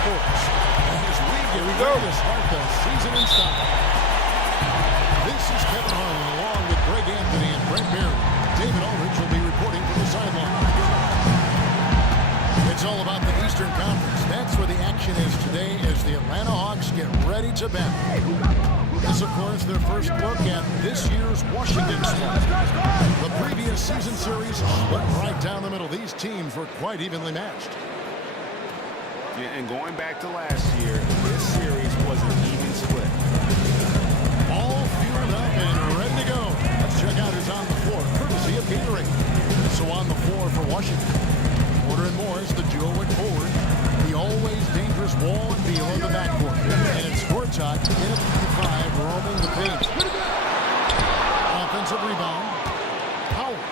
Sports. As we get ready to start the season in style. This is Kevin Harlan along with Greg Anthony and Brent Barry. David Aldridge will be reporting from the sideline. It's all about the Eastern Conference. That's where the action is today as the Atlanta Hawks get ready to battle. This, of course, their first look at this year's Washington squad. The previous season series split right down the middle. These teams were quite evenly matched. Yeah, and going back to last year, this series was an even split. All fueled up and ready to go. Let's check out who's on the floor, courtesy of Gatorade. So on the floor for Washington, Porter and Morris, the duo went forward. The always dangerous Wall and Beal in the backcourt. And it's Gortat in at 5, roaming the paint. Offensive rebound. Howard.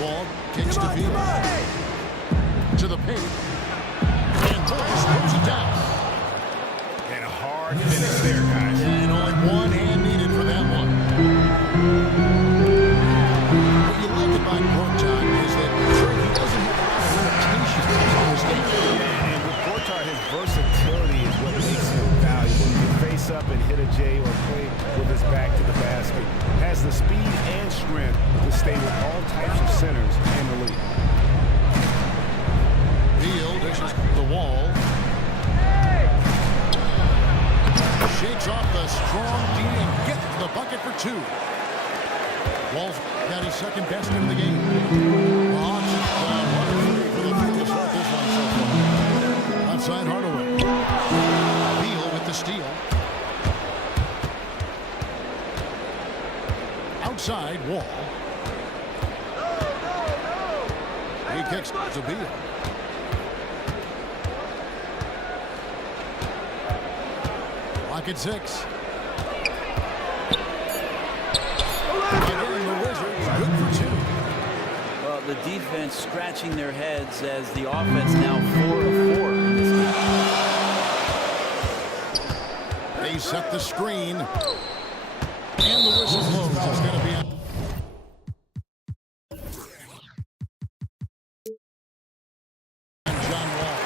Wall kicks to Beal. To the paint. And Morris throws it down. And a hard finish there, guys. And only one hand needed for that one. What you like about Gortat is that he doesn't have a lot of limitations on his game. And with Gortat, his versatility is what makes him valuable. He can face up and hit a J or play with his back to the basket. Has the speed and strength to stay with all types of centers in the league. Beal dishes the Wall. Shakes off the strong D and gets the bucket for 2. Wall's got his second basket of the game. Hawks for the field to start this one so far. Outside Hardaway. Beal with the steal. Outside Wall. He kicks to Beal. Lock at 6. The Wizards good for 2. Well, the defense scratching their heads as the offense now 4 of 4 in this game. They set the screen. And the whistle blows. It's going to be John Wall.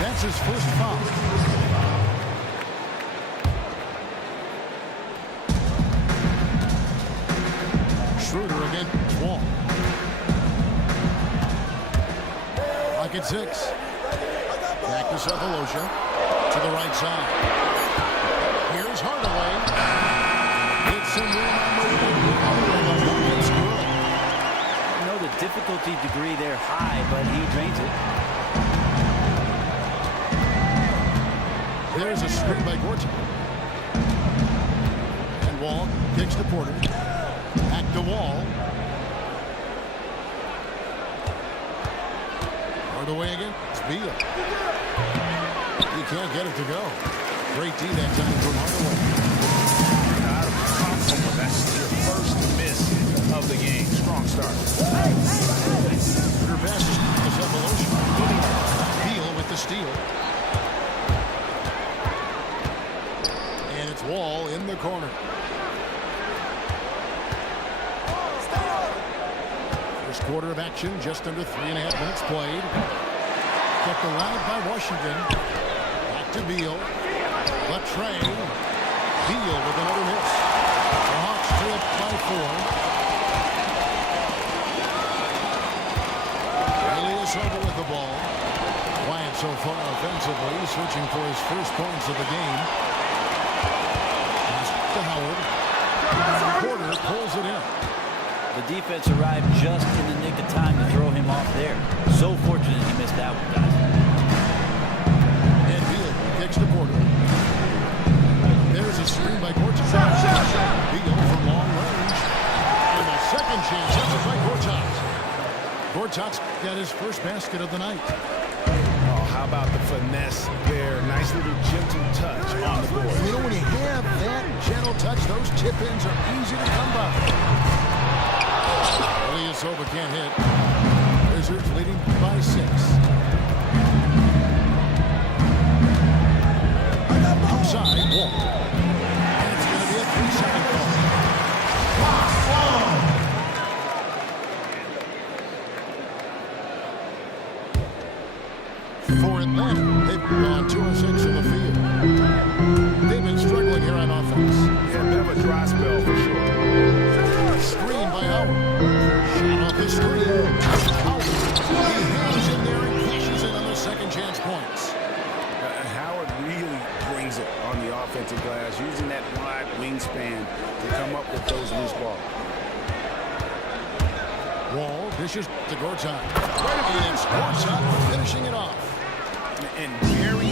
That's his first foul. Schroeder against Wall. Lock at 6. Back to Cephalosha. To the right side. Here's Hardaway. It's some room on the wing. It's good. You know, the difficulty degree there high, but he drains it. There's a screen by Gortat. And Wall kicks to Porter. Back to Wall. Hardaway again. It's Beal. He can't get it to go. Great D that time from Hardaway. That's your first miss of the game. Strong start. Her pass is Cephalosha. Beal with the steal. And it's Wall in the corner. First quarter of action, just under 3.5 minutes played. Kept allowed by Washington. Back to Beal. Latre. Beal with another miss. The Hawks trip by 4. Ilyasova with the ball. Wyatt so far offensively, searching for his first points of the game. Pass to Howard. Porter pulls it in. The defense arrived just in the nick of time to throw him off there. So fortunate he missed that one, guys. And Beal kicks to Porter. There's a screen by Gortat. Beal from long range. And the second chance is by Gortat. Gortat's got his first basket of the night. Oh, how about the finesse there? Nice little gentle touch on the board. You know, when you have that gentle touch, those tip-ins are easy to come by. Ilyasova can't hit. Wizards leading by 6. Outside, Wall. And it's going to be a 3-second call. dishes to Gortat. And it's Gortat finishing it off. And very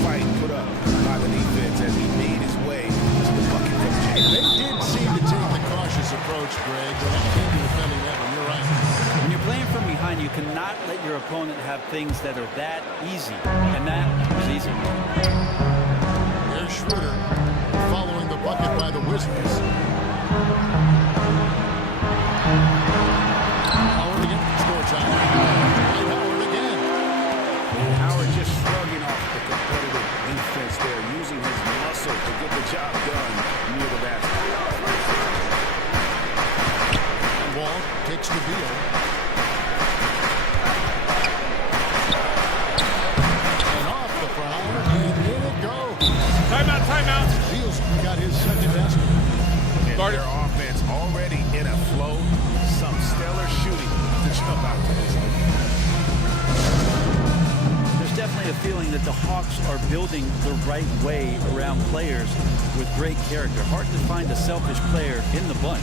fight put up by the defense as he made his way to the bucket from Jay. They did seem to take the cautious approach, Greg, but it came to defending that one. You're right. When you're playing from behind, you cannot let your opponent have things that are that easy. And that was easy. There's Schroeder following the bucket by the Wizards. Howard again. Score time. And Howard again. And Howard just shrugging off the competitive defense there, using his muscle to get the job done near the basket. And Wall takes the deal. And off the foul. And in it goes. Timeout, timeout. Beals got his second basket. And their offense already in a flow. Some stellar shooting to jump out to this lead. There's definitely a feeling that the Hawks are building the right way around players with great character. Hard to find a selfish player in the bunch.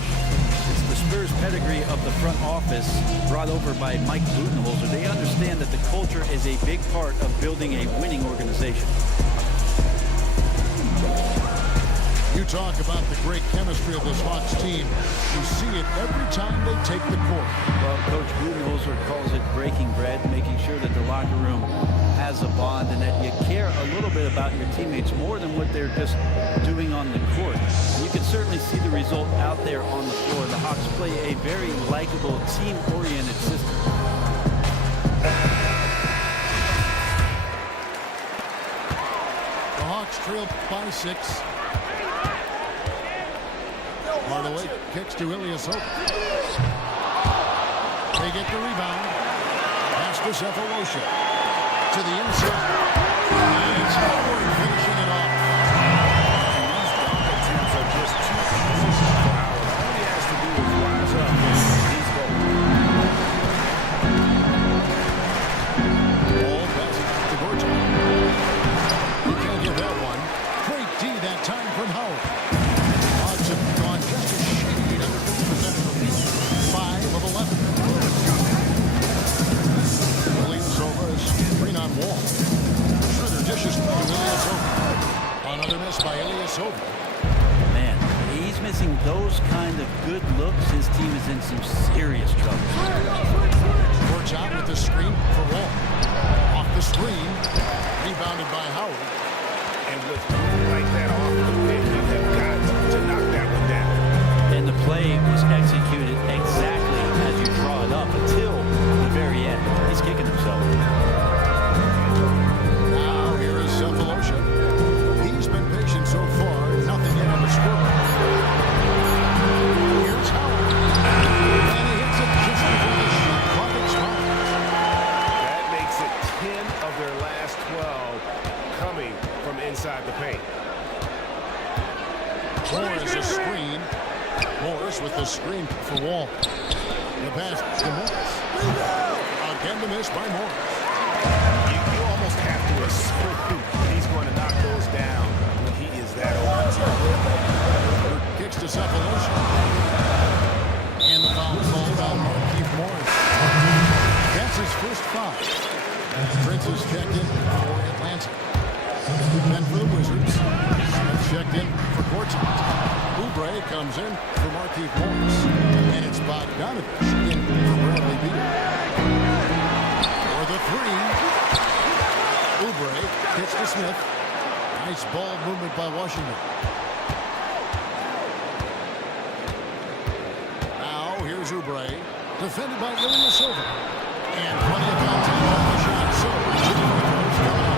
It's the Spurs pedigree of the front office brought over by Mike Budenholzer. They understand that the culture is a big part of building a winning organization. You talk about the great chemistry of this Hawks team. You see it every time they take the court. Well, Coach Budenholzer calls it breaking bread, making sure that the locker room has a bond and that you care a little bit about your teammates more than what they're just doing on the court. And you can certainly see the result out there on the floor. The Hawks play a very likable, team-oriented system. The Hawks trail by 6. Hardaway kicks to Ilyasova. They get the rebound. Pass to Cephalosha. To the inside. And it's Howard finishing it off. And these dunk attempts are just too easy for Howard. All he has to do is rise up. He's going. Ball passes to Gortat. You can't get that one. Great D that time from Howard. Hawks have gone just a shade under 50% from 5 of 11. Ilyasova is screen on Wall. Schroeder dishes to Ilyasova. Another miss by Ilyasova. Man, he's missing those kind of good looks. His team is in some serious trouble. Gortat with the screen for Wall. Off the screen. Rebounded by Howard. And with room like that off the pick, you have got to knock that one down. And the play was executed exactly as you draw it up until the very end. He's kicking himself. Now here is Cephalosha. He's been patient so far. Nothing yet on the scoreboard. Here's Howard. And he hits it just before the shot clock expires. That makes it 10 of their last 12 coming from inside the paint. Morris a screen. Morris with the screen for Wall. The pass to Morris. Again the miss by Morris. You almost have to assume he's going to knock those down when he is that open. Kicks to Cephalosha. And the foul called on Markieff Morris. That's his first foul. Prince is checked in for Atlanta. Then for the Wizards. Smith checked in for Gortat. Oubre comes in for Markieff Morris. And it's Bogdanovich in for Bradley Beal. For the three. Oubre gets to Smith. Nice ball movement by Washington. Now here's Oubre. Defended by Ilyasova. And plenty of contact on the shot. So, coming up.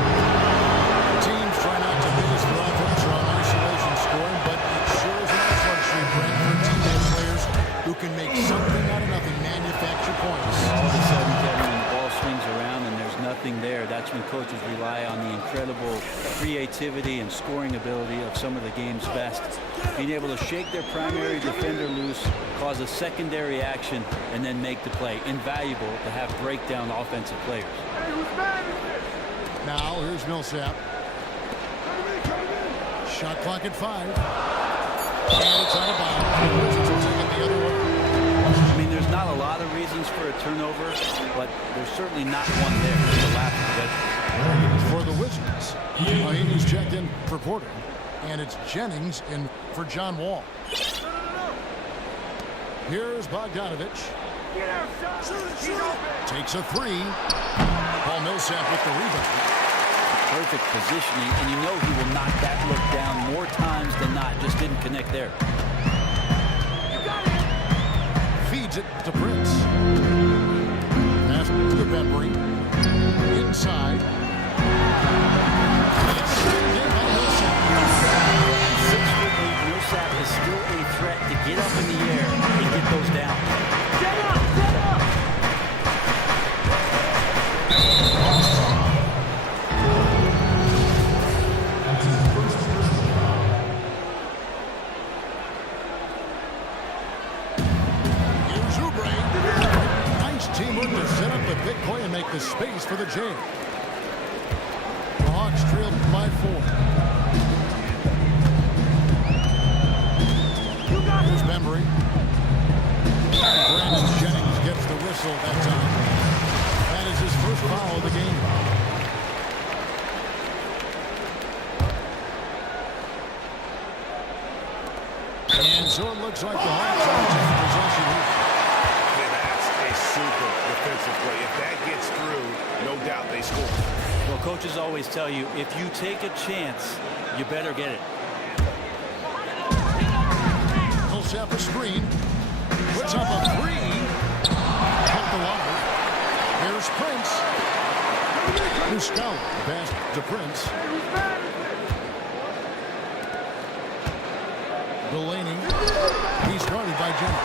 Teams try not to base their offense on isolation scoring, but it sure is a nice luxury brand for teammate players who can make something out of nothing, manufacture points. All of a sudden, Kevin, when the ball swings around and there's nothing there, that's when coaches rely on the incredible creativity and scoring ability of some of the game's best. Being able to shake their primary defender loose, cause a secondary action, and then make the play. Invaluable to have breakdown offensive players. Now, here's Millsap. Shot clock at 5. And it's out of bounds. The Wizards will take it the other way. I mean, there's not a lot of reasons reasons for a turnover, but there's certainly not one there. It's a lapse of judgment. For the Wizards, Mahinmi's checked in for Porter, and it's Jennings in for John Wall. Here's Bogdanovich. Takes a three. Paul Millsap with the rebound. Perfect positioning, and you know he will knock that look down more times than not. Just didn't connect there. Feeds it to Prince. Pass to Bembry. Inside. It's saved in by Millsap. 6'8" Millsap is still a threat to get up in the air and get those down. Get up! Get up! Teamwork to set up the big play and make the space for the Jam. The Hawks trailed by 4. Here's Bembry. Brandon Jennings gets the whistle that time. That is his first foul of the game. And so it looks like the Hawks are taking possession here. Super defensive play. If that gets through, no doubt they score. Well, coaches always tell you, if you take a chance, you better get it. Millsap a screen. Puts up a three. Cut the line. There's Prince. Muscala. Pass to Prince. Delaney. He's guarded by Jennings.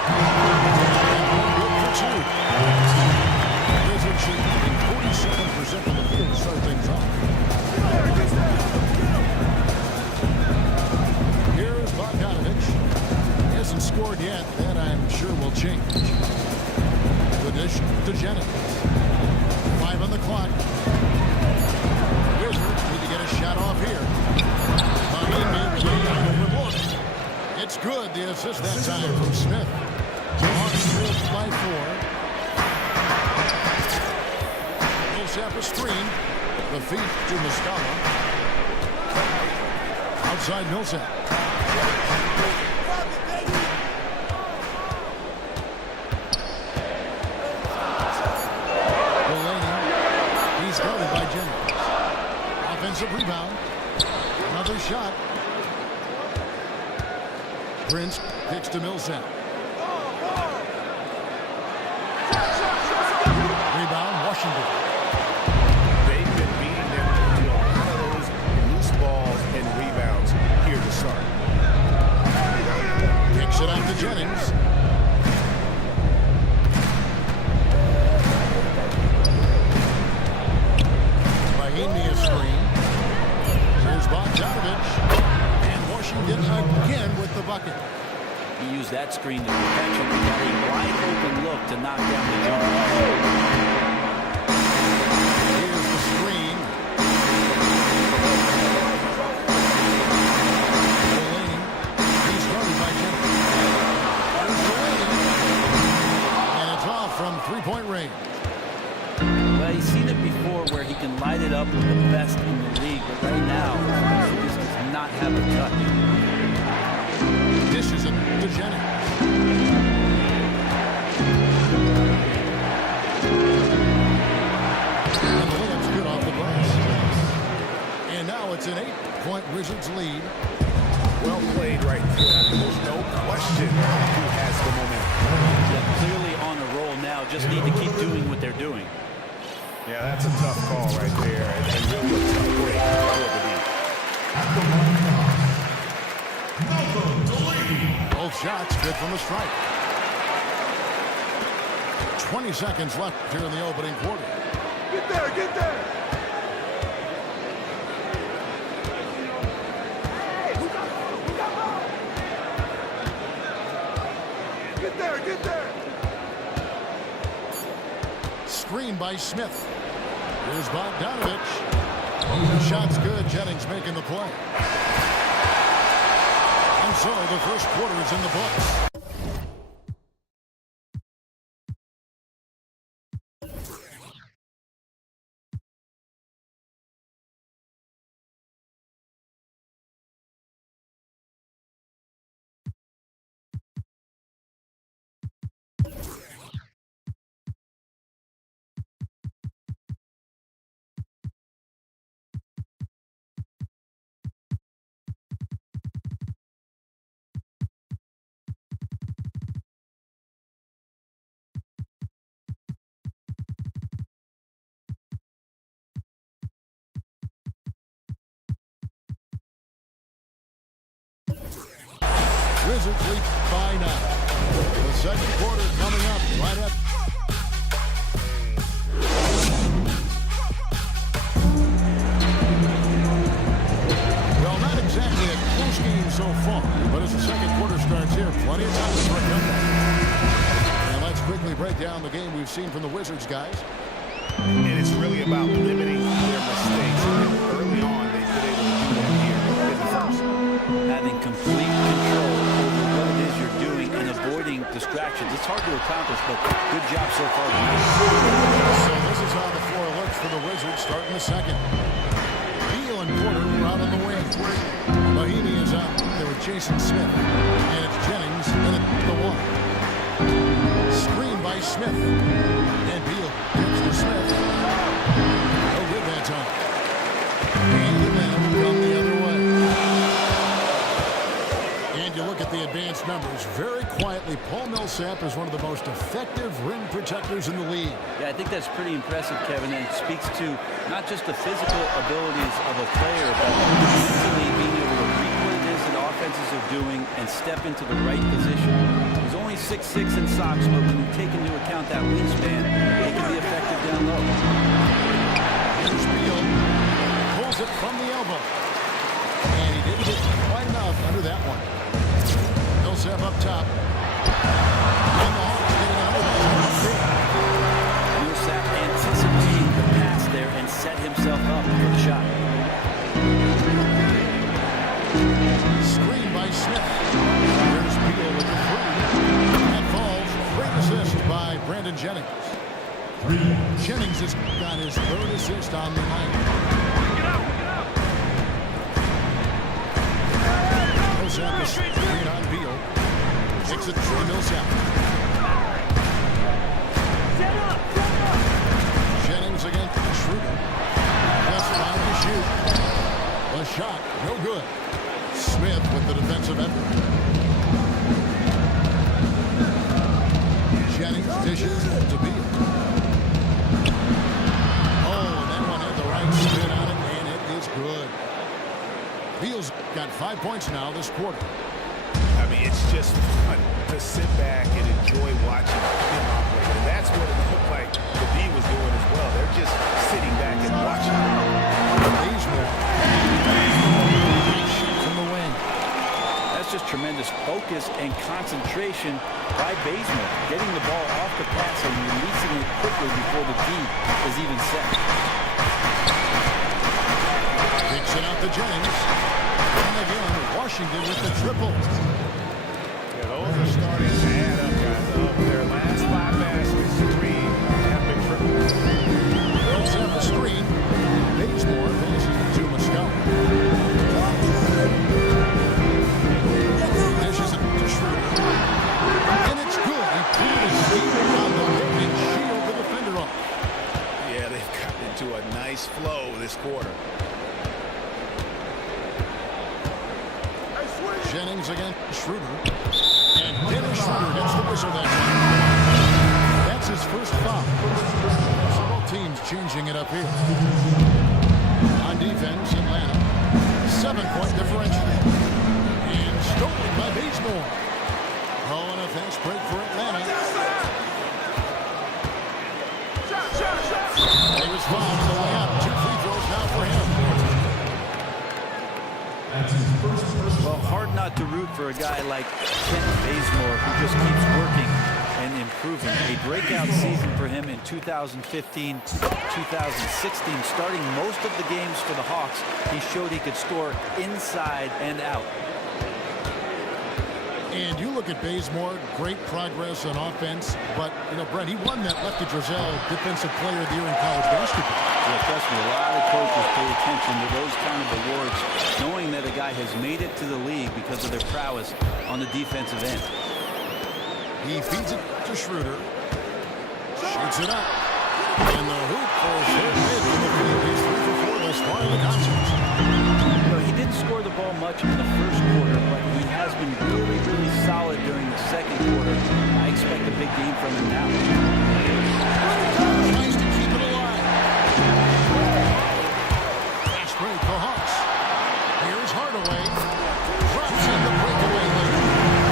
Wizards shooting 47% from the field to start things off. Here's Bogdanovich. He hasn't scored yet. That I'm sure will change. The dish to Jennings. 5 on the clock. Wizards need to get a shot off here. Mahinmi overlooked. It's good. The assist that time from Smith. Hawks trailed by 4. Millsap a screen. The feed to Muscala. Outside Millsap. Delaney. He's guarded by Jennings. Offensive rebound. Another shot. Prince kicks to Millsap. Rebound, Washington. They've been beating them to a lot of those loose balls and rebounds here to start. Kicks it out to Jennings. Mahinmi a screen. Here's Bogdanovich. And Washington again with the bucket. He used that screen to potentially get a wide open look to knock down the jumper. Here's the screen. Delaney. He's guarded by Jennings. There's Delaney. And it's off from three-point range. Well, he's seen it before where he can light it up with the best in the league, but right now, he just does not have the touch. Dishes it to Jennings. And the layup's good off the glass. And now it's an 8-point Wizards lead. Well played right there. There's no question who has the momentum. Yeah, clearly on a roll now. Just need to keep doing what they're doing. Yeah, that's a tough call right there. And really a tough break for the beat. Both shots good from the strike. 20 seconds left here in the opening quarter. Get there, get there! Get there, get there! Screen by Smith. Here's Bogdanovich. Shot's good. Jennings making the play. And so the first quarter is in the books. Wizards lead by 9. The second quarter coming up right up. Well, not exactly a close game so far, but as the second quarter starts here, plenty of time for a comeback. And let's quickly break down the game we've seen from the Wizards, guys. And it's really about limiting their mistakes. Early on, they've been able to do that here in the first. Having complete control over what it is you're doing and avoiding distractions. It's hard to accomplish, but good job so far tonight. So this is how the floor looks for the Wizards starting the second. Beal and Porter are out on the wing. Mahimi is out there with Jason Smith. And it's Jennings in at the 1. Screen by Smith. And Beal gives to Smith. No good that time. And then come the other way. And you look at the advanced numbers. Very quietly, Paul Millsap is one of the most effective rim protectors in the league. Yeah, I think that's pretty impressive, Kevin, and it speaks to not just the physical abilities of a player, but mentally being able to read what it is that offenses are doing and step into the right position. He's only 6'6" in socks, but when you take into account that wingspan, he can be effective down low. Here's Beal. Pulls it from the elbow. And he didn't get quite enough under that one. Millsap up top. And the Hawks getting another one. Millsap anticipating the pass there and set himself up for the shot. Screen by Smith. There's Beal with the 3. That falls. Great assist by Brandon Jennings. Jennings has got his 3rd assist on the night. Millsap is screen on Beal. Takes it to Millsap. Jennings against Schroeder. That's time to shoot. The shot, no good. Smith with the defensive effort. Jennings dishes to Beal. Oh, and that one had the right spin on it, and it is good. Beal's got 5 points now this quarter. I mean, it's just fun to sit back and enjoy watching him operate. And that's what it looked like the D was doing as well. They're just sitting back and watching. From the wing. That's just tremendous focus and concentration by Bazemore, getting the ball off the pass and releasing it quickly before the D is even set. Kicks it out to Jennings. And again, Washington with the triple. Yeah, those are starting to add up, guys. Of their last 5 baskets, 3 have been triples. Builds up a screen. Bazemore passes it to Muscala. Dishes it to Schroeder. And it's good. He put his feet on the hook and shield the defender off. Yeah, they've gotten into a nice flow this quarter. Jennings against Schroeder. And Dennis Schroeder gets the whistle that time. That's his first foul. So both teams changing it up here. On defense, Atlanta. 7-point differential. And stolen by Bazemore. Oh, and a fast break for Atlanta. He was fouled in the layup. 2 free throws now for him. Well, hard not to root for a guy like Kent Bazemore, who just keeps working and improving. A breakout season for him in 2015, 2016. Starting most of the games for the Hawks, he showed he could score inside and out. And you look at Bazemore, great progress on offense. But, you know, Brent, he won that Lefty Drizel Defensive Player of the Year in college basketball. Yeah, trust me, a lot of coaches pay attention to those kind of awards, knowing that a guy has made it to the league because of their prowess on the defensive end. He feeds it to Schroeder. Shoots it up. And the hoop falls short mid from the field. He's 3 for 4 thus far in the contest. You know, he didn't score the ball much in the first quarter, but he has been really, really solid during the second quarter. I expect a big game from him now. Tries to keep it alive. Fast break for Hawks. Here's Hardaway. Drops in the breakaway lane.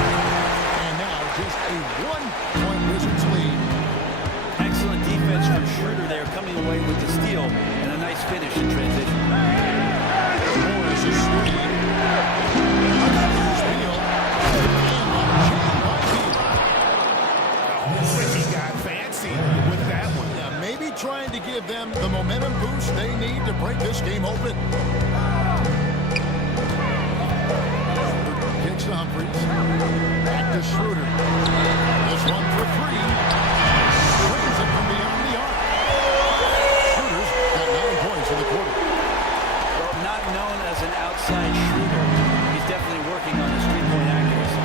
steal and a nice finish in transition. Morris is screen. He got fancy with that one. Yeah, maybe trying to give them the momentum boost they need to break this game open. Kicks to Humphries. Back to Schroeder. This one for three. Swings it from beyond the arc. Schroeder's got 9 points in the quarter. Well, not known as an outside shooter, he's definitely working on his three-point accuracy.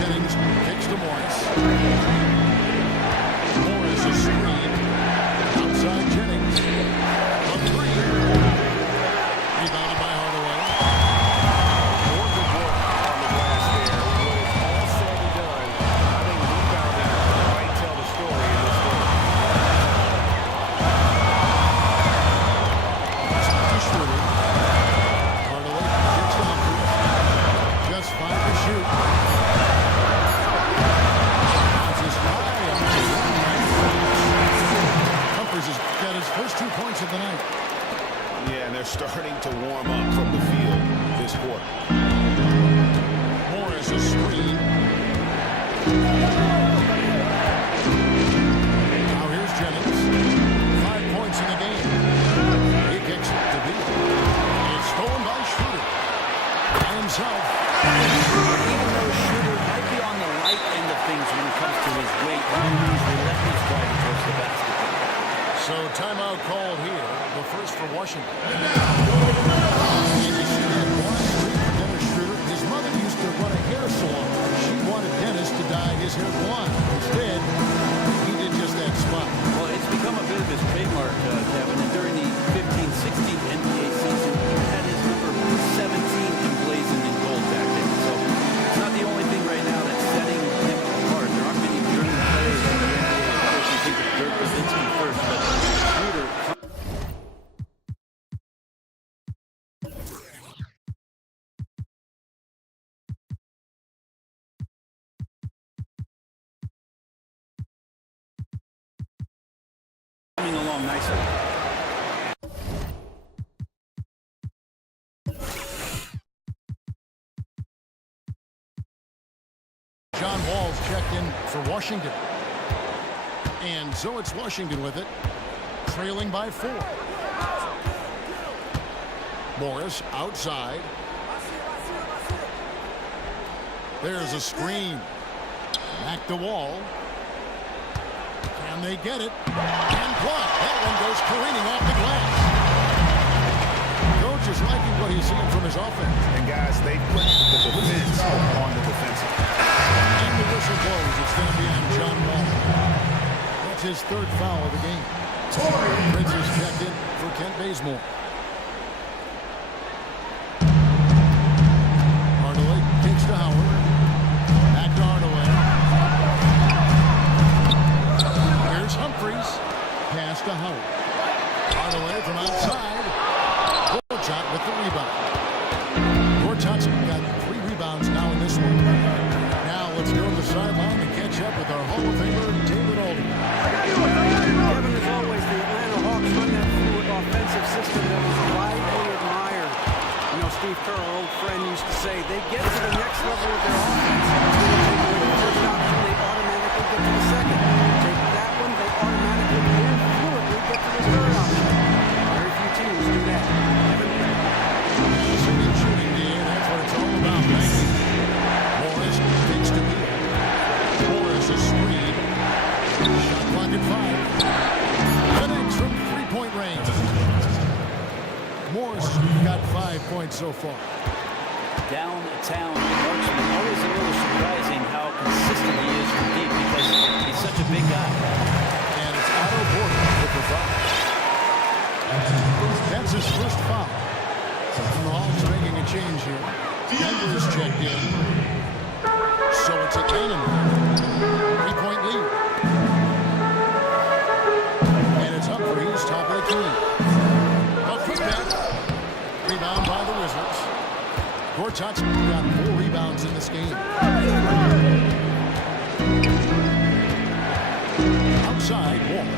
Jennings kicks to Morris. Morris is screen. Outside Jennings. A three. Rebounded by Hardaway. More good work on the glass there. When it's all said and done, I think rebounding might tell the story in this game. To Schroeder. Hardaway kicks to Humphries. Just 5 to shoot. Bounces high up to the rim. Humphries has got his first 2 points of the night. Yeah, and they're starting to warm up from the field this quarter. Morris a screen. Now here's Jennings. 5 points in the game. He kicks it to Beal. It's stolen by Schroeder. By himself. Even though Schroeder might be on the light end of things when it comes to his weight, he's relentless driving towards the basket. So timeout called here. The first for Washington. And you see that one streak for Dennis Schroeder. His mother used to run a hair salon. She wanted Dennis to dye his hair blonde. Instead, he did just that spot. Well, it's become a bit of his trademark, Kevin, and during the 15-16 NBA season, he had his number 17 emblazoned in gold back then. So it's not the only thing right now that's setting him apart. There aren't many German players in the NBA. Of course, you think of Dirk Nowitzki first, but Schroeder coming along nicely. John Wall's checked in for Washington. And so it's Washington with it, trailing by 4. Morris outside. There's a screen. Back to Wall. Can they get it? And block. That one goes careening off the glass. Coach is liking what he's seeing from his offense. And guys, they put the defense on the defensive. And the whistle blows. It's going to be on John Wall. That's his 3rd foul of the game. Prince is checked in for Kent Bazemore. Hardaway kicks to Howard. Back to Hardaway. Here's Humphries. Pass to Howard. Hardaway from outside. Gortat with the rebound. Gortat's got 3 rebounds now in this one. Now let's go to the sideline and catch up with our Hall of Famer, David Alden. Kevin, as always, the Atlanta Hawks run that fluid offensive system that was widely admired. You know, Steve Kerr, our old friend, used to say they get to the next level of their offense. They take away the first option, they automatically get to the second. Take that one, they automatically and fluidly get to the third option. Very few teams do that. Shooting the air, that's what it's all about, right? Morris takes to Beal. Morris is screen. Shot clock at 5. Connects from 3-point range. Morris got 5 points so far. Downtown marksman. Always a little surprising how consistent he is from deep because he's such a big guy. And it's Otto Porter with the foul. That's his first foul. The Hawks making a change here. Denver's checked in. So it's a 3-point lead. And it's Humphries, top of the key. A quick back. Rebound by the Wizards. Gortat's got 4 rebounds in this game. Outside, Wall.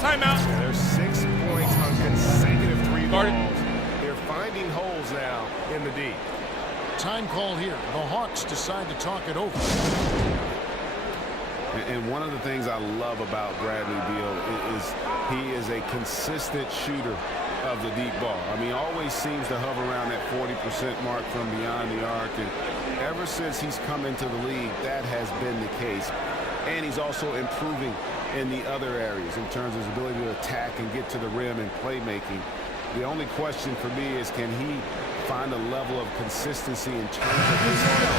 Timeout. Yeah, there's 6 points on consecutive three Guarded. balls. They're finding holes now in the D. Time called here. The Hawks decide to talk it over. And one of the things I love about Bradley Beal is he is a consistent shooter of the deep ball. I mean, always seems to hover around that 40% mark from beyond the arc. And ever since he's come into the league, that has been the case. And he's also improving in the other areas in terms of his ability to attack and get to the rim and playmaking. The only question for me is, can he find a level of consistency in terms of his skill?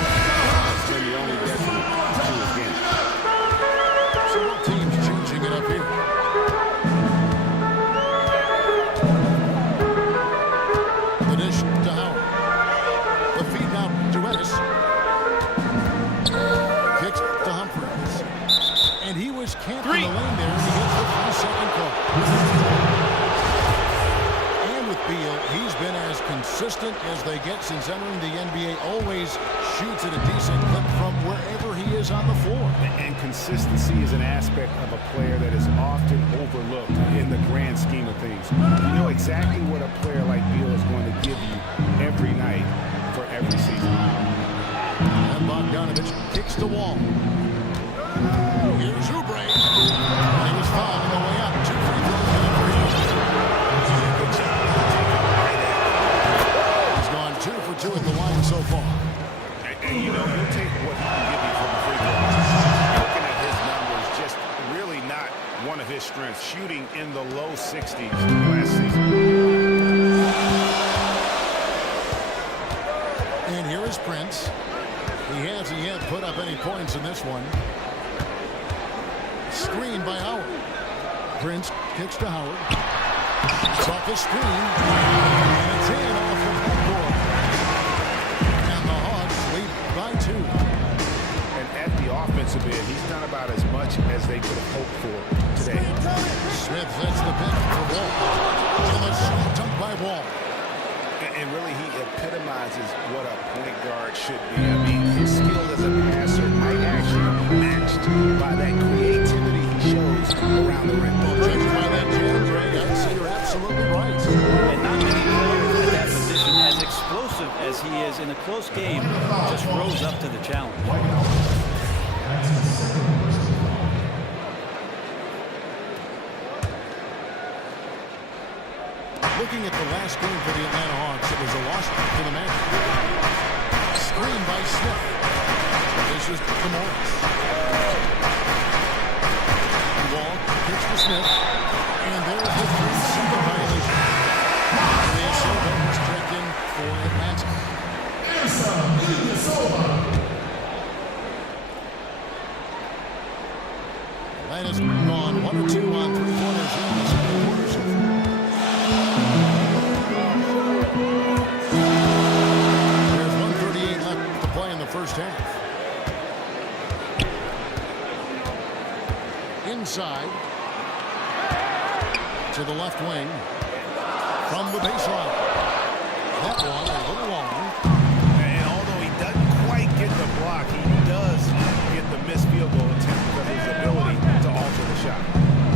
That's been the only detriment to his game. So both teams changing it up here. The dish to Howard. The feed now to Ennis. Kicks to Humphries. And he was camped in the lane there, and he gets the 3-second call. And with Beal, he's been as consistent as they get since entering the NBA. Always shoots at a decent clip from wherever he is on the floor. And consistency is an aspect of a player that is often overlooked in the grand scheme of things. You know exactly what a player like Beal is going to give you every night for every season. And Bogdanovich kicks the wall. Here's Oubre. And he was fouled on the way up. 2 free throws coming for him. Good job. He's gone 2 for 2 at the line so far. And you know, you'll take what he can give you from the free throws. Looking at his numbers, just really not one of his strengths. Shooting in the low 60s last season. And here is Prince. He hasn't yet put up any points in this one. Screen by Howard. Prince kicks to Howard. It's off the screen. And it's in off the backboard. And the Hawks lead by 2. And at the offensive end, he's done about as much as they could have hoped for today. Smith sets the pick for Wall. And the shot dunked by Wall. And really, he epitomizes what a point guard should be. I mean, his skill as a passer might actually be matched by that creativity he shows around the rim. Judged by that jam, Greg, I'd say you're absolutely right. And not many players at that position, as explosive as he is in a close game, just rose up to the challenge. Looking at the last game for the Atlanta Hawks, it was a loss to the Magic. Screen by Smith. This is to Morris. Wall kicks to Smith. And there's the 3-second violation. Ilya Silva is checked in for Atlanta. Atlanta's gone 1 or 2 on 3-pointers in the second quarter so far. There's 1:38 left to play in the first half. Inside to the left wing from the baseline. That one a little long. And although he doesn't quite get the block, he does get the missed field goal attempt because of his ability to alter the shot.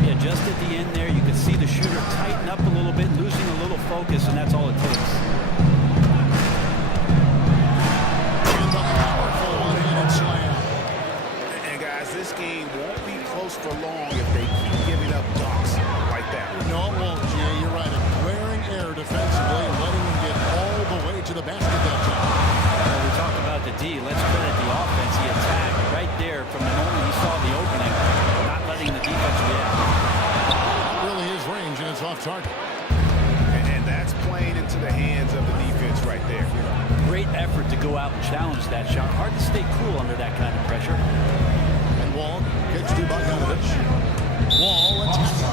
Yeah, just at the end there, you could see the shooter tighten up a little bit, losing a little focus, and that's all it takes. And the powerful one-handed slam. And guys, this game won't be close for long if they keep giving up dunks like that. No, it won't, Jay. You're right. A glaring error defensively, letting him get all the way to the basket that time. Well, we talk about the D. Let's credit the offense. He attacked right there from the moment he saw the opening, not letting the defense react. Not really his range, and it's off target. And that's playing into the hands of the defense right there. Great effort to go out and challenge that shot. Hard to stay cool under that kind of pressure. And Wall kicks to Bogdanovich. Wall attacks.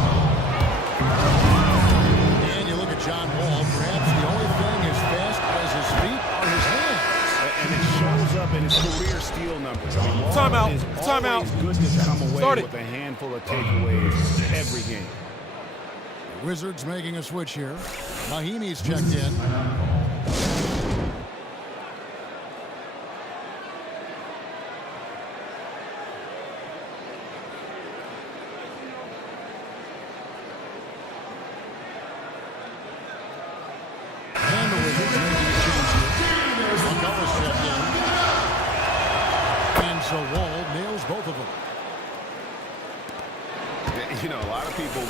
And you look at John Wall. Perhaps the only thing as fast as his feet are his hands. And it shows up in his career steal numbers. I mean, Wall Timeout. is Timeout. always good to come away Start it. with a handful of takeaways every game. Wizards making a switch here. Mahimi's checked in. making a change here. McCullough's checked in. And so Wall nails both of them. You know, a lot of people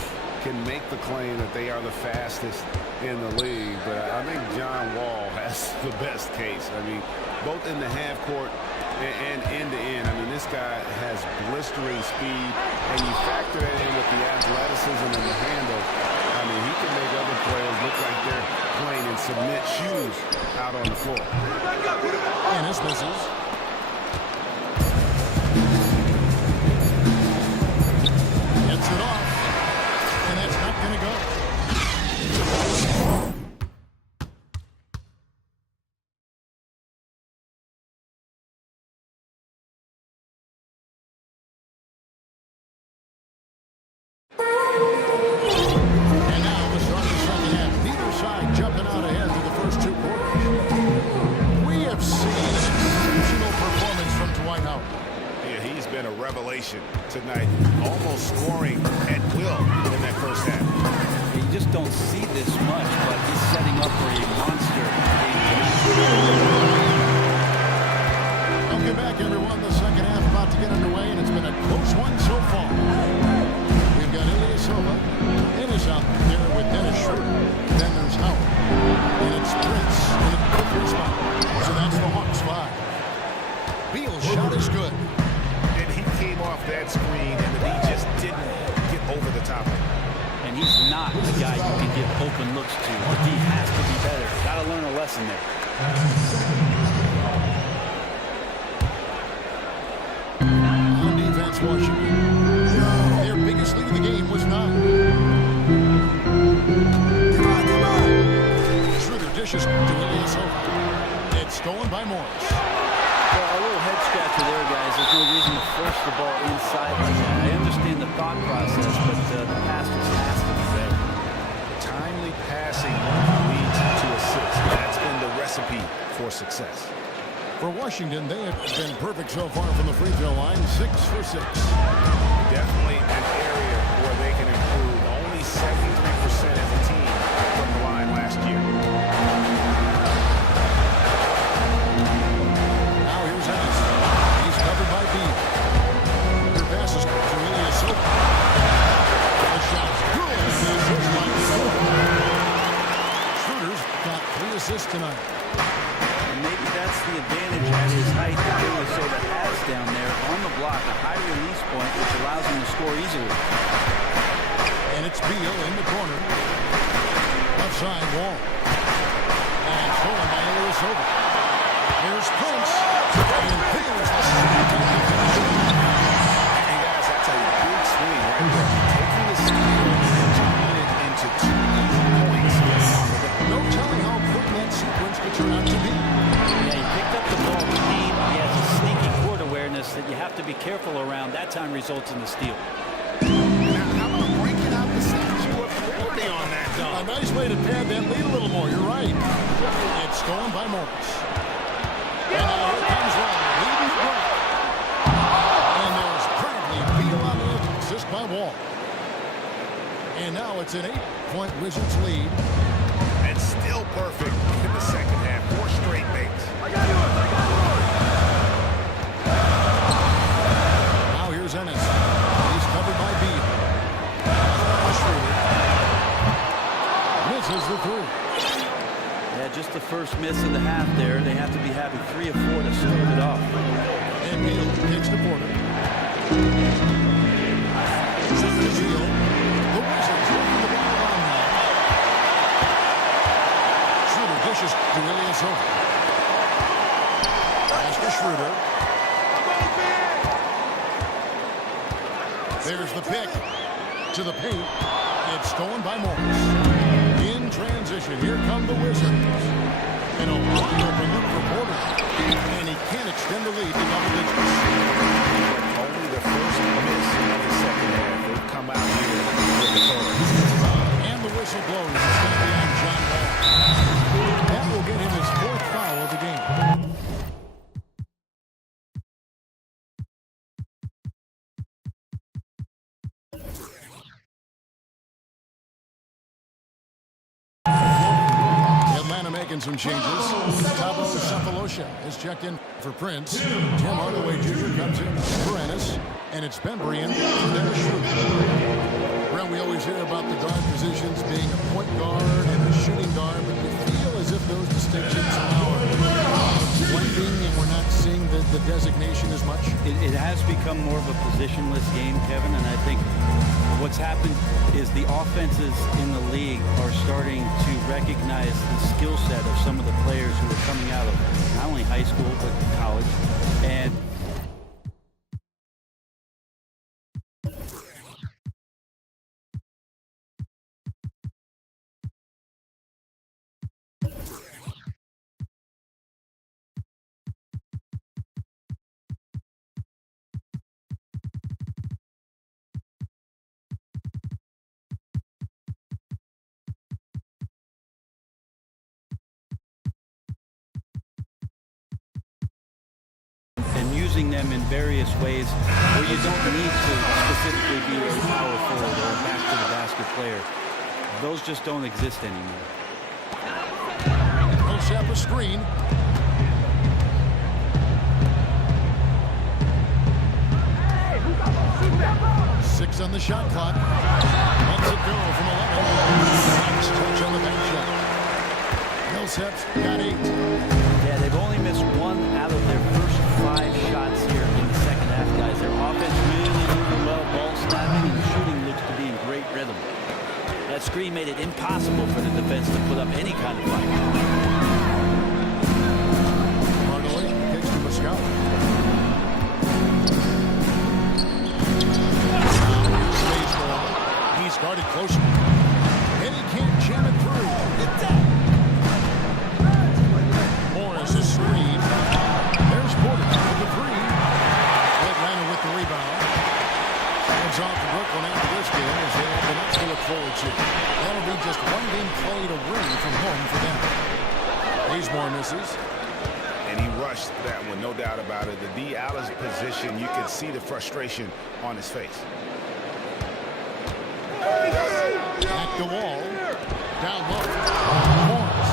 can make the claim that they are the fastest in the league, but I think John Wall has the best case. I mean, both in the half court and end-to-end. I mean, this guy has blistering speed, and you factor that in with the athleticism and the handle. I mean, he can make other players look like they're playing in cement shoes out on the floor. And this misses. Gets it off, and that's not going to go. And now the start of the second half. Neither side jumping out ahead through the first two quarters. We have seen an exceptional performance from Dwight Howard. Yeah, he's been a revelation tonight, almost scoring at will in that first half. You just don't see this much, but he's setting up for a monster game. Welcome back, everyone. The second half about to get underway, and it's been a close one so far. We've got Ilyasova. Ennis out there with Dennis Schroeder. Then there's Howard. And it's Prince in the fifth spot. So that's the Hawks 5. Beal's shot is good. And he came off that screen, and he just didn't get over the top of it. And he's not the guy you can give open looks to. He has to be better. Got to learn a lesson there. On defense, Washington. Their biggest lead of the game was 9. Schroeder dishes to Ilyasova. It's stolen by Morris. Well, a little head scratcher there, guys. There's no reason to force the ball inside like that. I understand the thought process, but the pass just has to be better. Timely passing leads to assists. That's been the recipe for success. For Washington, they have been perfect so far from the free throw line, 6 for 6. Definitely an area where they can improve. Only 73% as a team from the line last year. Now here's Ennis. He's covered by Beal. Their pass is to Ilyasova. The shot's good. Assist by Schroeder's got 3 assists tonight. Maybe that's the advantage at his height that Ilyasova has down there on the block, a high release point, which allows him to score easily. And it's Beal in the corner. Left side Wall. And stolen by Ilyasova. Here's Prince. And there's the And guys, that's a big swing right there. Taking the steal and turning it into 2 easy points. no telling how important that sequence could turn out to be. Yeah, he picked up the ball clean. He has a sneaky court awareness that you have to be careful around. That time results in the steal. Now, how about breaking out the statue of liberty on that A dunk? nice way to pad that lead a little more. You're right. It's stolen by Morris. And now here comes Wall. Leading right. And there's Bradley. Beal on the assist by Wall. And now it's an 8-point Wizards lead. And still perfect in the second half. 4 straight makes. Now here's Ennis. He's covered by Beal. Schroeder misses the 3. Yeah, just the first miss of the half there. They have to be having 3 or 4 to start it off. And Beal takes the quarter. Schroeder to Beal. The Wizards working the ball around now. Schroeder dishes to Ilyasova. Pass to Schroeder. There's the pick to the paint. It's stolen by Morris. In transition, here come the Wizards. And a wide open look for Porter. And he can't extend the lead to double digits. Only the first miss of the second half. They've come out here with the third. And the whistle blows. It's going to be on John Wall. That will get him his 4th foul of the game. Atlanta making some changes. Tabo Cephalosha is checked in for Prince. Tim Hardaway Jr. comes in for Ennis. And it's Bembry in for Dennis Schroeder. Well, we always hear about the guard positions being a point guard and a shooting guard, but we feel as if those distinctions now are blending and we're not seeing the designation as much. It has become more of a positionless game, Kevin, and I think what's happened is the offenses in the league are starting to recognize the skill set of some of the players who are coming out of not only high school but college. And using them in various ways where you don't need to specifically be a power forward or a back-to-the-basket player. Those just don't exist anymore. Millsap a screen. Six on the shot clock. Lets it go from 11. Nice touch on the back shot. Millsap's got 8. Yeah, they've only missed 1 out of their first 5 shots here in the second half, guys. Their offense really moving well, ball snapping, and the shooting looks to be in great rhythm. That screen made it impossible for the defense to put up any kind of fight. Hardaway kicks to Pascal. He's guarded closer. And he can't jam it through. Get that. Morris is screen. There's Porter with the 3. Atlanta with the rebound. Hands off to Brooklyn after this game as they have the next to look forward to. That'll be just 1 game played away from home for them. Bazemore misses. And he rushed that one, no doubt about it. The D. Allen's position, you can see the frustration on his face. At the wall. Down low. Morris.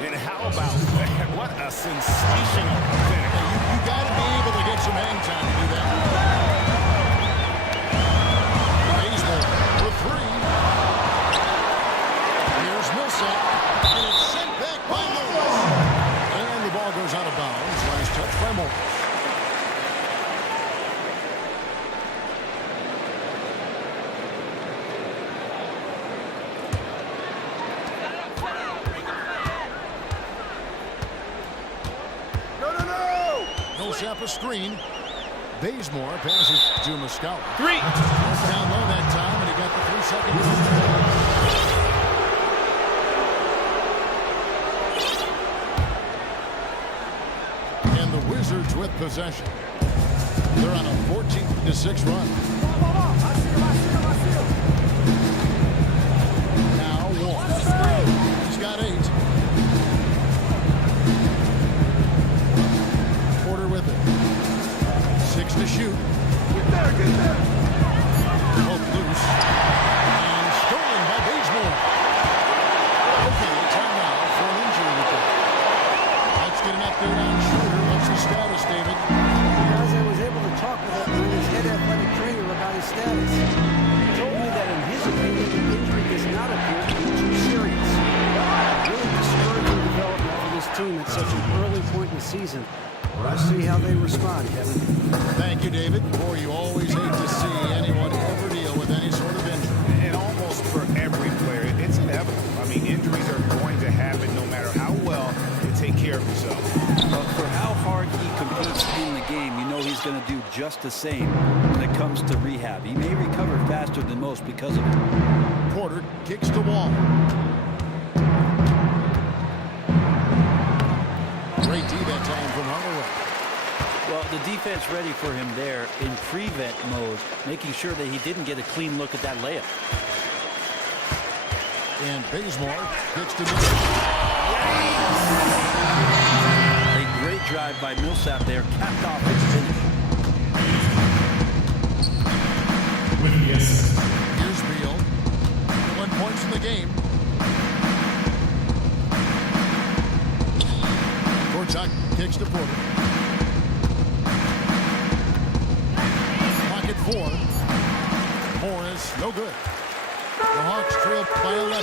And how about that? What a sensational finish. You got to be able to get some hang time to do that. Bazemore for 3. Here's Millsap. And it's sent back by Morris. And the ball goes out of bounds. Last touch by Morris. Millsap a screen. Bazemore passes to Muscala. 3. Down low that time, and he got the 3 seconds. And the Wizards with possession. They're on a 14-6 run. Now Wall. He's got 8. Porter with it. 6 to shoot. Get there, get there. Both loose. And stolen by Bazemore. Okay, timeout for an injury report. Let's get an update on Schroeder. What's his status, David? Because I was able to talk with his head athletic trainer about his status. He told me that in his opinion, the injury does not appear to be too serious. Really discouraging development for this team at such an early point in the season. Let's see how they respond, Kevin. Thank you, David. Boy, you always hate to see anyone ever deal with any sort of injury. And almost for every player, it's inevitable. I mean, injuries are going to happen no matter how well you take care of yourself. But for how hard he competes in the game, you know he's going to do just the same when it comes to rehab. He may recover faster than most because of it. Porter kicks to Wall. Great D that time from Hardaway. Well, the defense ready for him there in prevent mode, making sure that he didn't get a clean look at that layup. And Bazemore gets to A great drive by Millsap there, capped off his finish. Here's Beal. 1 point in the game. Kicks to Porter. Pocket 4. Morris, no good. The Hawks trail by 11.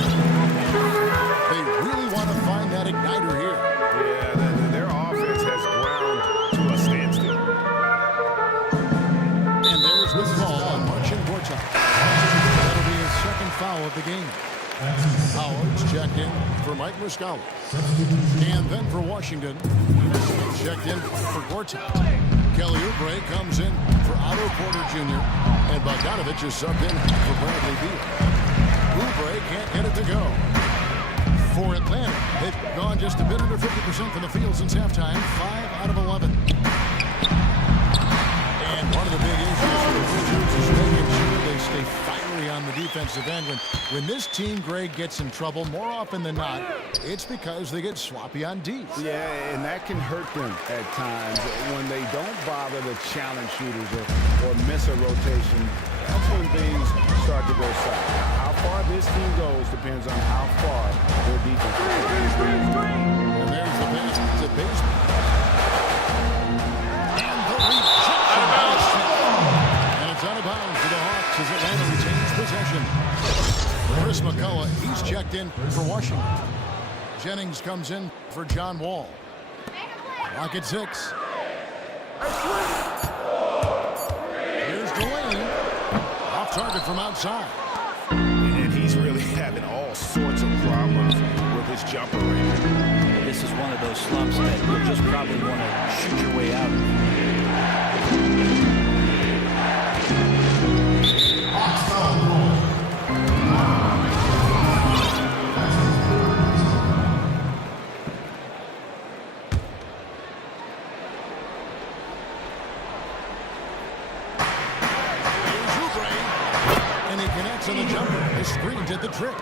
They really want to find that igniter here. Yeah, their offense has ground to a standstill. And there's the call on Marcin Gortat. That'll be his second foul of the game. Howard's checked in for Mike Muscala. And then for Washington, checked in for Gortat. Kelly Oubre comes in for Otto Porter Jr. And Bogdanovich is subbed in for Bradley Beal. Oubre can't get it to go. For Atlanta, they've gone just a bit under 50% from the field since halftime, 5 out of 11. And one of the big issues for the Wizards is making sure they stay fiery on the defensive end. When this team, Greg, gets in trouble, more often than not, it's because they get sloppy on D's. Yeah, and that can hurt them at times when they don't bother the challenge shooters or miss a rotation. That's when things start to go south. How far this team goes depends on how far their defense goes. And there's the pass to Baseman. And the rejection. And it's out of bounds to the Hawks as Atlanta retains possession. Chris McCullough, he's checked in for Washington. Jennings comes in for John Wall. Clock at 6. Here's Delaney. Off target from outside. And he's really having all sorts of problems with his jumper right now. This is one of those slumps that you'll just probably want to shoot your way out of. On the jumper, his screen did the trick.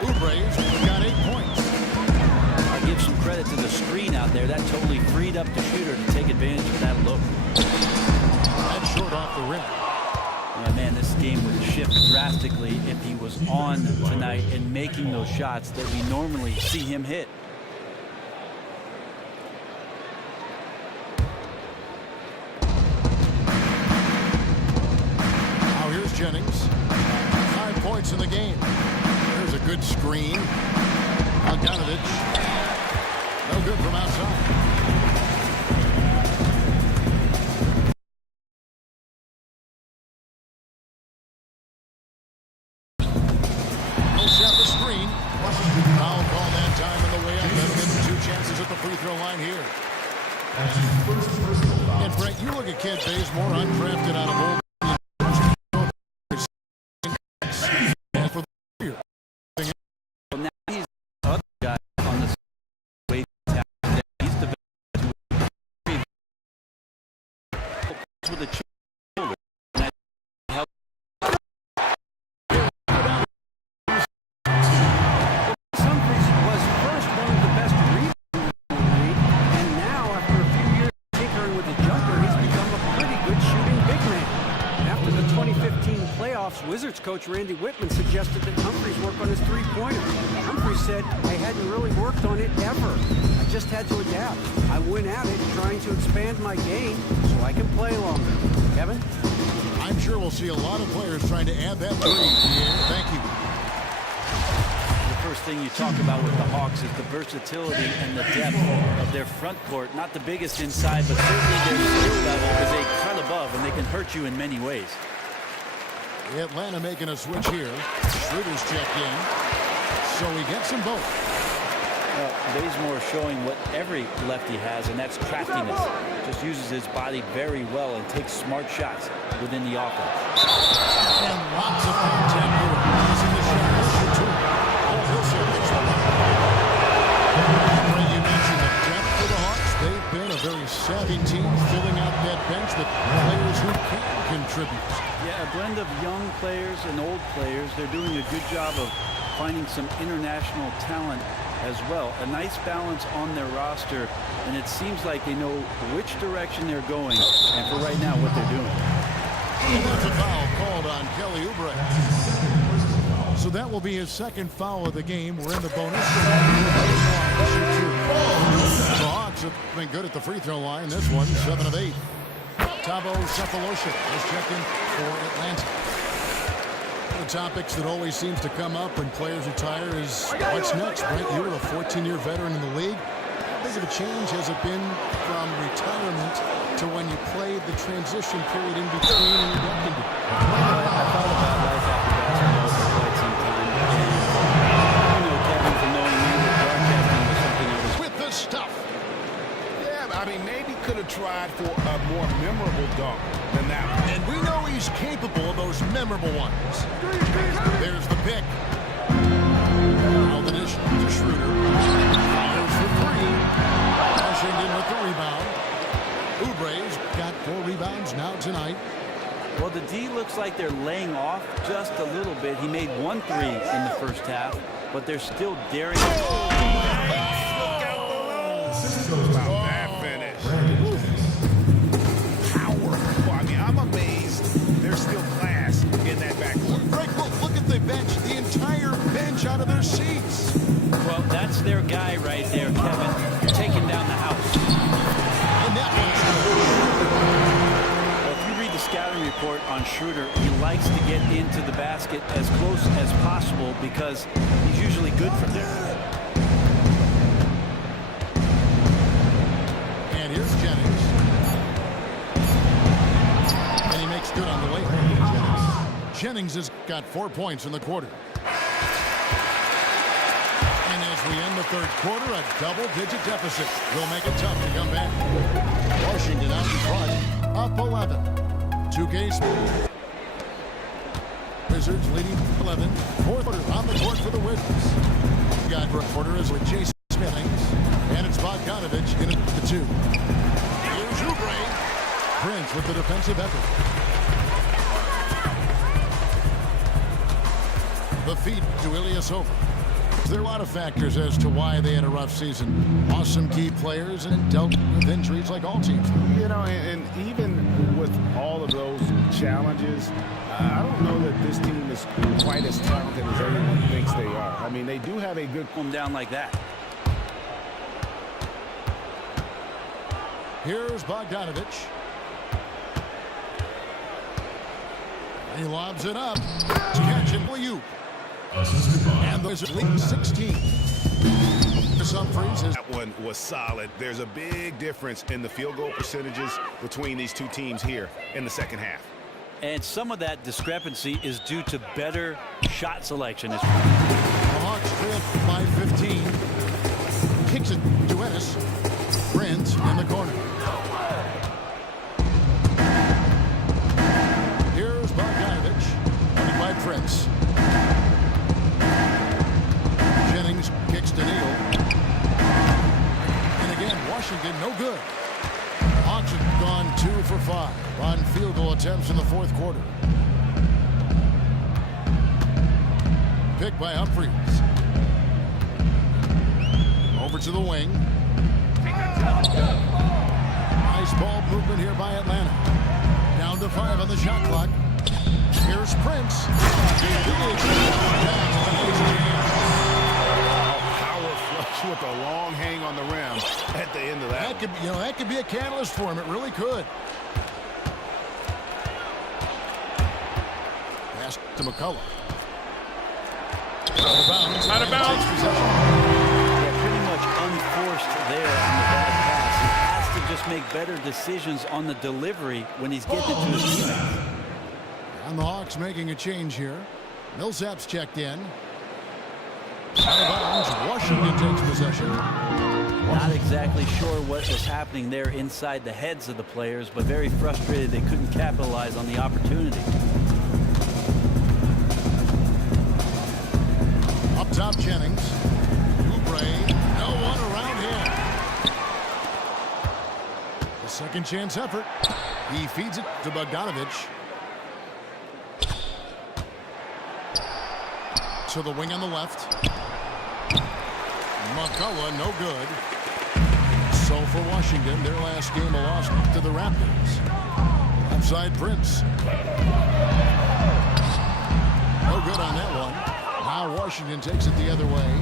Oubre's got 8 points. I give some credit to the screen out there. That totally freed up the shooter to take advantage of that look. That's short off the rim. Yeah, man, this game would shift drastically if he was on tonight and making those shots that we normally see him hit. Jennings, 5 points in the game. There's a good screen. Bogdanovich, no good from outside. He'll set the screen. Foul call that time in the way up. That'll give him 2 chances at the free throw line here. And Brett, you look at Kent Bazemore, undrafted out of Old. With a shoulder. Humphries was first one of the best rebounders in the league, and now after a few years tinkering with the jumper, he's become a pretty good shooting big man. After the 2015 playoffs, Wizards coach Randy Whitman suggested that Humphries work on his three-pointer. Humphries said, "I hadn't really worked on it ever. I just had to adapt. I went at it trying to expand my game so I can play longer." Kevin? I'm sure we'll see a lot of players trying to add that three. Yeah, thank you. The first thing you talk about with the Hawks is the versatility and the depth of their front court. Not the biggest inside, but certainly their skill level is a cut above, and they can hurt you in many ways. Atlanta making a switch here. Schroeder's checked in, so he gets them both. Bazemore showing what every lefty has, and that's craftiness. Just uses his body very well and takes smart shots within the offense. And lots of contact here. Using the shot. He'll finish the line. You mentioned the depth for the Hawks. They've been a very savvy team, filling out that bench with players who can contribute. Yeah, a blend of young players and old players. They're doing a good job of finding some international talent as well. A nice balance on their roster, and it seems like they know which direction they're going, and for right now, what they're doing. And that's a foul called on Kelly Oubre. So that will be his second foul of the game. We're in the bonus. The Hawks Hawks have been good at the free throw line. This one, 7 of 8. Tabo Cephalosha has checked in for Atlanta. The topics that always seems to come up when players retire is what's next. Brent, you were a 14-year veteran in the league. How big of a change has it been from retirement to when you played the transition period in between and inducted? I thought about life after basketball for quite some time. And I know Kevin from knowing me that broadcasting was something I was With the stuff. Yeah, I mean, maybe could have tried for a more memorable dunk than that one. And we know he's capable of those memorable ones. There's the pick. Now the dish to Schroeder. Fires for 3. Washington with the rebound. Oubre's got 4 rebounds now tonight. Well, the D looks like they're laying off just a little bit. He made 1 3 in the first half, but they're still daring. That finish. Powerful. I mean, I'm amazed there's still class in that backcourt. Frank, look at the bench. The entire bench out of their seats. Well, that's their guy right there, Kevin, taking down the house. And that Well, if you read the scouting report on Schroeder, he likes to get into the basket as close as possible because he's usually good from there. And here's Jennings. And he makes good on the way. Jennings has got 4 points in the quarter. And as we end the third quarter, a double-digit deficit will make it tough to come back. Washington out in front, up 11. 2K Wizards leading 11. Fourth quarter on the court for the Wizards. Got reporter is with Jason Smithings. And it's Bogdanovich in at the 2. Here's Oubre. Prince with the defensive effort. The feed to Ilyasova. There are a lot of factors as to why they had a rough season. Lost some key players and dealt with injuries like all teams. You know, and even with all of those challenges, I don't know that this team is quite as talented as everyone thinks they are. I mean, they do have a good... Come down like that. Here's Bogdanovich. He lobs it up. Catching for you. And the Wizards lead 16. That one was solid. There's a big difference in the field goal percentages between these two teams here in the second half. And some of that discrepancy is due to better shot selection. The Hawks trail by 15. Kicks it to Ennis. Prince in the corner. Here's Bogdanovich. Running by Prince. Jennings kicks to Neal. And again, Washington no good. Hawks have gone 2 for 5 on field goal attempts in the fourth quarter. Picked by Humphries. Over to the wing. Nice ball movement here by Atlanta. Down to 5 on the shot clock. Here's Prince. Power flush with a long hang on the rim at the end of that. That could be a catalyst for him. It really could. Pass to McCullough. Out of bounds. Yeah, pretty much unforced there on the bad pass. He has to just make better decisions on the delivery when he's getting it to his teammates. And the Hawks making a change here. Millsap's checked in. Out of bounds. Washington takes possession. Not exactly sure what was happening there inside the heads of the players, but very frustrated they couldn't capitalize on the opportunity. Up top, Jennings. Oubre. No one around him. The second chance effort. He feeds it to Bogdanovich. To the wing on the left. McCullough, no good. So for Washington, their last game a loss to the Raptors. Outside Prince. No good on that one. Now Washington takes it the other way.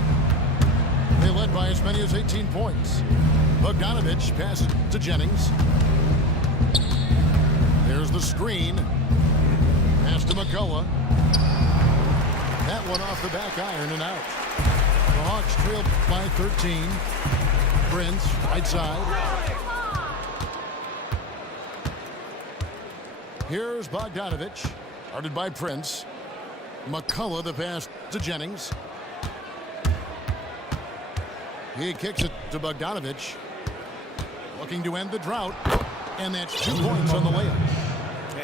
They led by as many as 18 points. Bogdanovich passes to Jennings. There's the screen. Pass to McCullough. That one off the back iron and out. The Hawks trail by 13. Prince, right side. Here's Bogdanovich. Guarded by Prince. McCullough, the pass to Jennings. He kicks it to Bogdanovich. Looking to end the drought. And that's 2 points on the layup.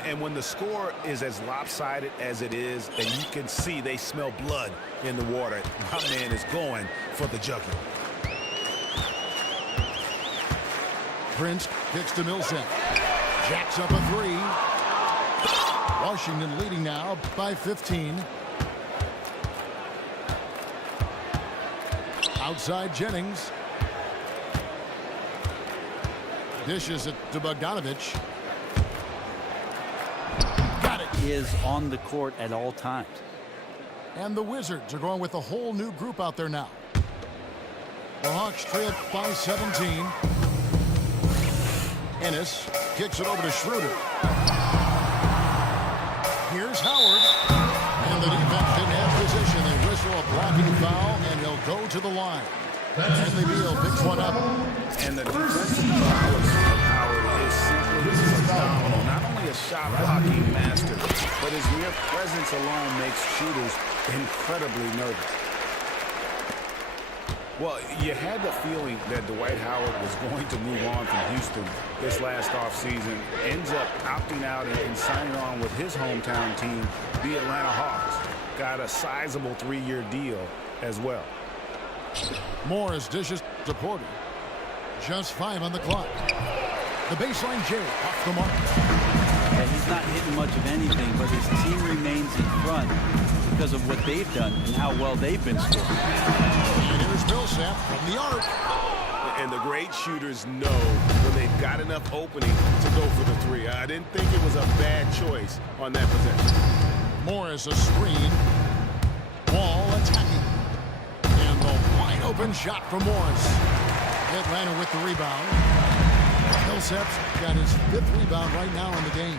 And when the score is as lopsided as it is, and you can see they smell blood in the water, my man is going for the jugular. Prince kicks to Millsap. Jacks up a three. Washington leading now by 15. Outside Jennings. Dishes it to Bogdanovich. Got it. He is on the court at all times. And the Wizards are going with a whole new group out there now. The Hawks trail by 17. Ennis kicks it over to Schroeder. Here's Howard. And the defense didn't have position. They whistle a blocking foul, and he'll go to the line. Bradley Beal picks one up. And the defensive prowess of Howard is simply phenomenal. Not only a shot blocking master, but his mere presence alone makes shooters incredibly nervous. Well, you had the feeling that Dwight Howard was going to move on from Houston this last offseason. Ends up opting out and signing on with his hometown team, the Atlanta Hawks. Got a sizable 3-year deal as well. Morris dishes to Porter. Just 5 on the clock. The baseline J off the mark. And he's not hitting much of anything, but his team remains in front because of what they've done and how well they've been scoring. And here's Millsap from the arc. And the great shooters know when they've got enough opening to go for the three. I didn't think it was a bad choice on that possession. Morris a screen. Wall attacking. And the wide open shot from Morris. Atlanta with the rebound. Millsap's got his 5th rebound right now in the game.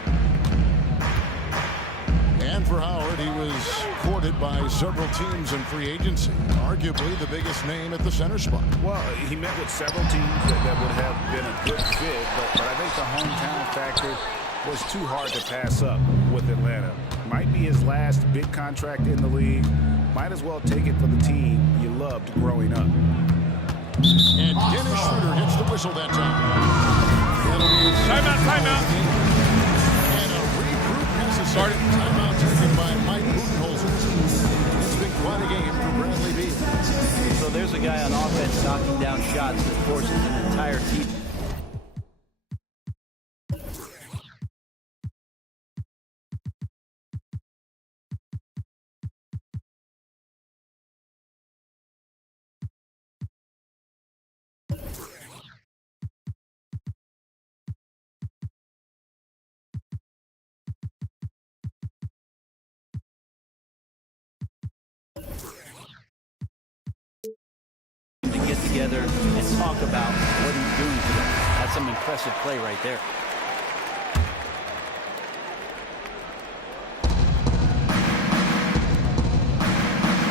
And for Howard, he was courted by several teams in free agency. Arguably the biggest name at the center spot. Well, he met with several teams that would have been a good fit, but I think the hometown factor was too hard to pass up with Atlanta. Might be his last big contract in the league. Might as well take it for the team you loved growing up. And Dennis Schroeder hits the whistle that time. Timeout. And a regroup necessary. Timeout taken by Mike Budenholzer. It's been quite a game for Bradley Beal. So there's a guy on offense knocking down shots that forces an entire team. Get together and talk about what he's doing today. That's some impressive play right there.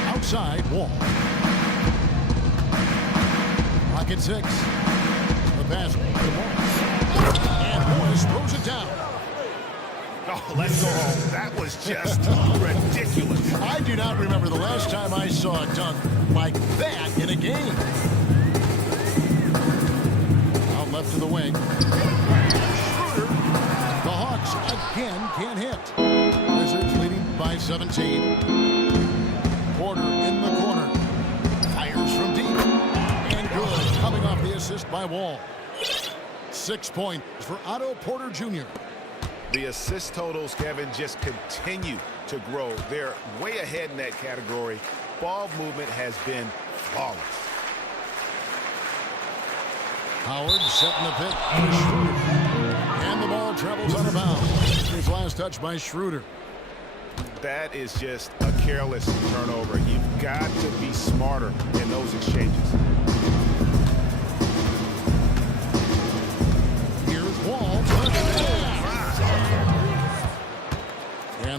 Outside Wall. Rocket 6. The pass to Morris. And Morris throws it down. Oh, let's go home. That was just ridiculous. I do not remember the last time I saw a dunk like that in a game. Out left to the wing. Schroeder. The Hawks again can't hit. Wizards leading by 17. Porter in the corner. Fires from deep. And good. Coming off the assist by Wall. 6 points for Otto Porter Jr. The assist totals, Kevin, just continue to grow. They're way ahead in that category. Ball movement has been flawless. Howard setting the pick for Schroeder. And the ball travels out of bounds. His last touch by Schroeder. That is just a careless turnover. You've got to be smarter in those exchanges.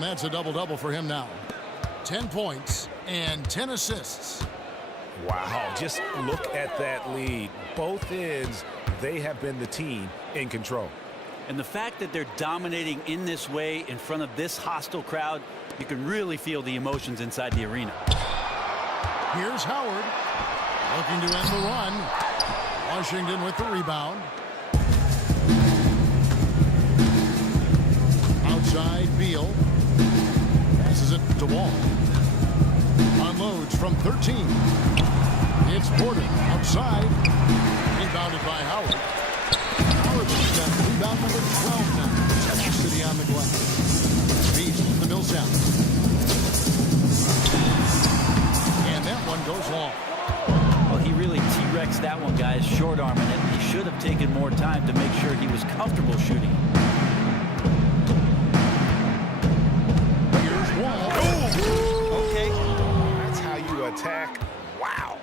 And that's a double-double for him now. 10 points and 10 assists. Wow, just look at that lead. Both ends, they have been the team in control. And the fact that they're dominating in this way in front of this hostile crowd, you can really feel the emotions inside the arena. Here's Howard looking to end the run. Washington with the rebound. Outside, Beal. Passes it to Wall. Unloads from 13. It's Porter outside. Rebounded by Howard. Howard's got rebound number 12 now. Texas City on the glass. Beats the Millsap. And that one goes long. Well, he really T-Rexed that one, guys, short-arming it. He should have taken more time to make sure he was comfortable shooting. Here's Wall. Okay. That's how you attack. Wow.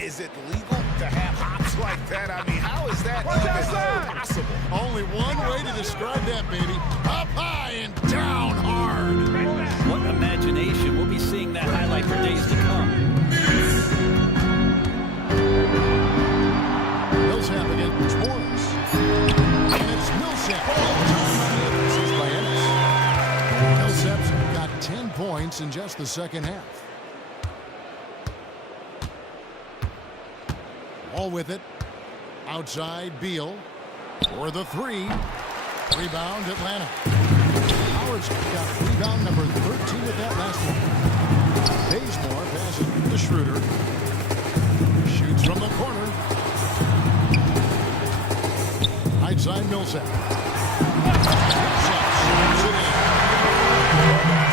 Is it legal to have hops like that? I mean, how is that even possible? Only one way to describe that, baby. Up high and down hard. What imagination. We'll be seeing that highlight for days to come. Millsap against Morris. And it's Millsap. This is by Ennis. Millsap's got 10 points in just the second half. All with it. Outside, Beal. For the three. Rebound, Atlanta. Howard's got rebound number 13 with that last one. Bazemore passes to Schroeder. Shoots from the corner. Outside, Millsap. Millsap shoots it in.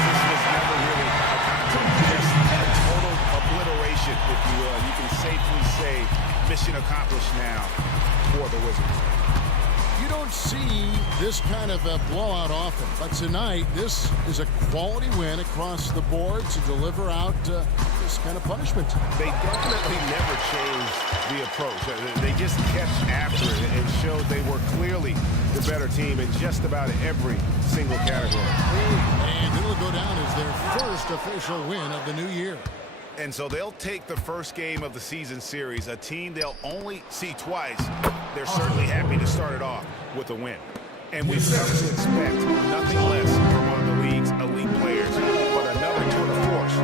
This was never really just a total obliteration, if you will. You can safely say mission accomplished now for the Wizards. You don't see this kind of a blowout often, but tonight this is a quality win across the board to deliver out this kind of punishment. They definitely never changed the approach. They just kept after it and showed they were clearly the better team in just about every single category. And it'll go down as their first official win of the new year. And so they'll take the first game of the season series, a team they'll only see twice. They're certainly happy to start it off with a win. And we've come to expect nothing less from one of the league's elite players, but another tour de force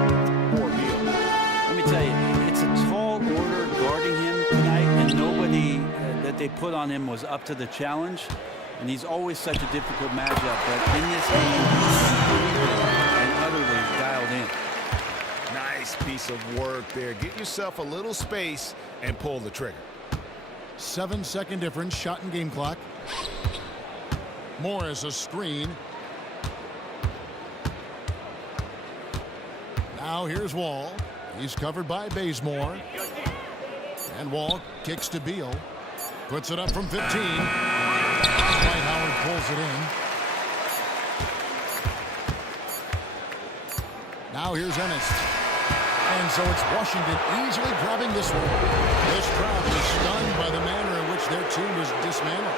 for Beal. Let me tell you, it's a tall order guarding him tonight, and nobody that they put on him was up to the challenge. And he's always such a difficult matchup, but in this game, he's completely and utterly dialed in. Nice piece of work there. Get yourself a little space and pull the trigger. 7-second difference, shot and game clock. Morris a screen. Now here's Wall. He's covered by Bazemore. And Wall kicks to Beal. Puts it up from 15. Dwight Howard pulls it in. Now here's Ennis. And so it's Washington easily grabbing this one. This crowd is stunned by the manner in which their team was dismantled.